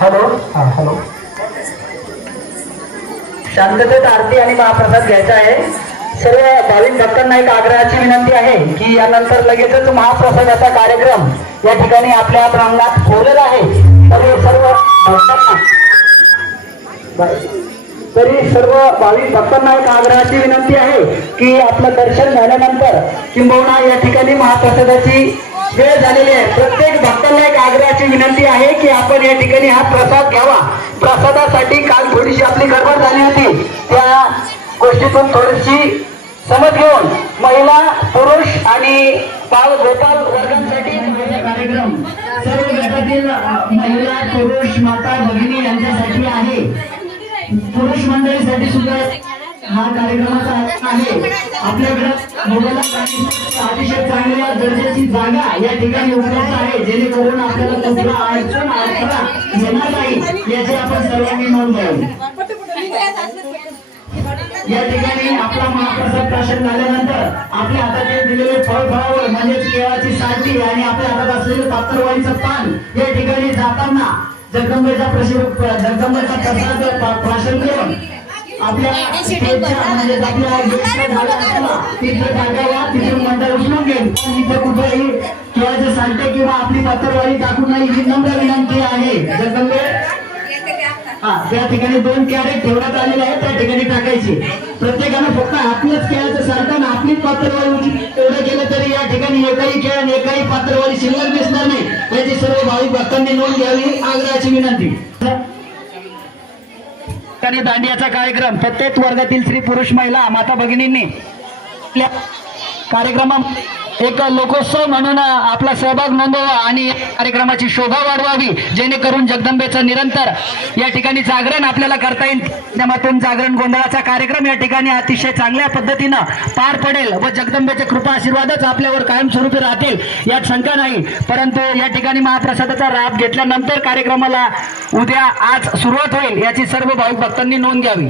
Hello हा hello शांततेत आरती आणि महाप्रसाद घ्यायचा आहे. सर्व भाविक भक्तांना एक आग्रहाची विनंती आहे की यानंतर लगेचच महाप्रसादाचा कार्यक्रम या ठिकाणी आपल्या प्रांगणात ठेवलेला आहे. तरी सर्व भक्तांना तरी सर्व भाविक भक्तांना एक आग्रहाची विनंती आहे की आपलं दर्शन झाल्यानंतर किंबहुना या ठिकाणी महाप्रसादाची वेळ झालेली आहे. प्रत्येक भक्तांना की आपण या ठिकाणी हा प्रसाद घ्यावा. प्रसादासाठी काल थोडीशी आपली गडबड झाली होती. त्या गोष्टीतून थोडीशी समज घेऊन महिला पुरुष आणि बाल गोपाल वर्गांसाठी कार्यक्रम सर्व गटातील महिला पुरुष माता भगिनी यांच्यासाठी आहे. पुरुष मंडळीसाठी सुद्धा हा कार्यक्रमाचा आहे आपल्याकडे मोबाईल अतिशय चांगल्या दर्जाची जागा या ठिकाणी उपलब्ध आहे जेणेकरून आपल्याला कसला अडचण अडथळा येणार नाही याची आपण सर्वांनी नोंद घ्यावी. या ठिकाणी आपला महाप्रसाद प्राशन झाल्यानंतर आपल्या हातात दिलेले फळ फळावर म्हणजेच केळाची साठी आणि आपल्या हातात असलेले पात्रवाईचं पान या ठिकाणी जाताना जगदंबेचा प्रसिद्ध जगदंबेचा प्रसाद प्राशन करून आपल्या किंवा आपली पात्रवाडी टाकू नये ही नम्र विनंती आहे. जगदंबे? हा त्या ठिकाणी दोन कॅरेट ठेवण्यात आलेले आहेत त्या ठिकाणी टाकायची. प्रत्येकानं फक्त आपलंच खेळाचं सारखं आणि आपलीच उचलून एवढं केलं तरी या ठिकाणी एकही खेळ आणि एकही पात्रवाळी शिल्लक दिसणार नाही. याची सर्व भाविक भक्तांनी नोंद घ्यावी आग्रहाची विनंती. आणि दांडियाचा कार्यक्रम. प्रत्येक वर्गातील स्त्री पुरुष महिला माता भगिनींनी आपल्या एक लोकोत्सव म्हणून आपला सहभाग नोंदवा आणि कार्यक्रमाची शोभा वाढवावी जेणेकरून जगदंबेचं निरंतर या ठिकाणी जागरण आपल्याला करता येईल. माध्यमातून जागरण गोंधळाचा कार्यक्रम या ठिकाणी अतिशय चांगल्या पद्धतीनं पार पडेल व जगदंबेचे कृपा आशीर्वादच आपल्यावर कायमस्वरूपी राहतील यात शंका नाही. परंतु या ठिकाणी महाप्रसादाचा लाभ घेतल्यानंतर कार्यक्रमाला उद्या आज सुरुवात होईल याची सर्व भाविक भक्तांनी नोंद घ्यावी.